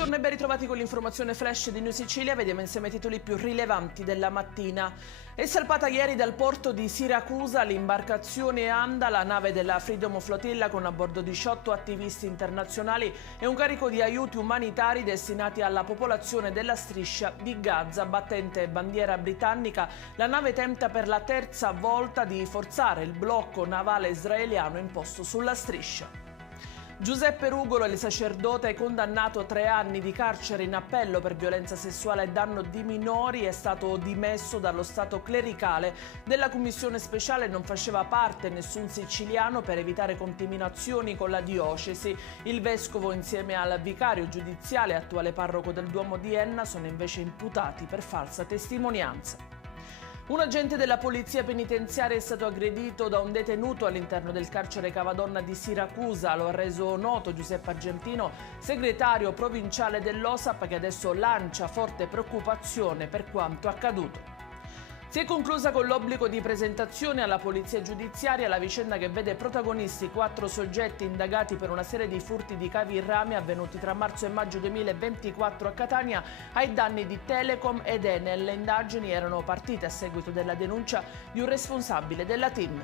Buongiorno e ben ritrovati con l'informazione flash di New Sicilia. Vediamo insieme i titoli più rilevanti della mattina. È salpata ieri dal porto di Siracusa l'imbarcazione Anda, la nave della Freedom Flotilla con a bordo 18 attivisti internazionali e un carico di aiuti umanitari destinati alla popolazione della striscia di Gaza. Battente bandiera britannica, la nave tenta per la terza volta di forzare il blocco navale israeliano imposto sulla striscia. Giuseppe Rugolo, il sacerdote condannato a 3 anni di carcere in appello per violenza sessuale e danno di minori, è stato dimesso dallo stato clericale. Della commissione speciale non faceva parte nessun siciliano per evitare contaminazioni con la diocesi. Il vescovo insieme al vicario giudiziale e attuale parroco del Duomo di Enna sono invece imputati per falsa testimonianza. Un agente della polizia penitenziaria è stato aggredito da un detenuto all'interno del carcere Cavadonna di Siracusa. Lo ha reso noto Giuseppe Argentino, segretario provinciale dell'OSAP, che adesso lancia forte preoccupazione per quanto accaduto. Si è conclusa con l'obbligo di presentazione alla polizia giudiziaria la vicenda che vede protagonisti 4 soggetti indagati per una serie di furti di cavi in rame avvenuti tra marzo e maggio 2024 a Catania ai danni di Telecom ed Enel. Le indagini erano partite a seguito della denuncia di un responsabile della TIM.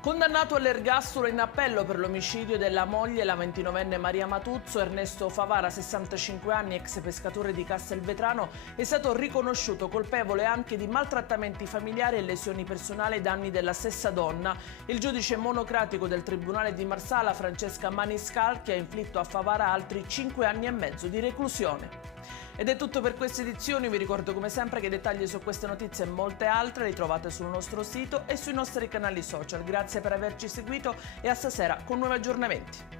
Condannato all'ergastolo in appello per l'omicidio della moglie, la 29enne Maria Matuzzo, Ernesto Favara, 65 anni, ex pescatore di Castelvetrano, è stato riconosciuto colpevole anche di maltrattamenti familiari e lesioni personali ai danni della stessa donna. Il giudice monocratico del Tribunale di Marsala, Francesca Maniscalchi, ha inflitto a Favara altri 5 anni e mezzo di reclusione. Ed è tutto per queste edizioni. Vi ricordo come sempre che i dettagli su queste notizie e molte altre li trovate sul nostro sito e sui nostri canali social. Grazie per averci seguito e a stasera con nuovi aggiornamenti.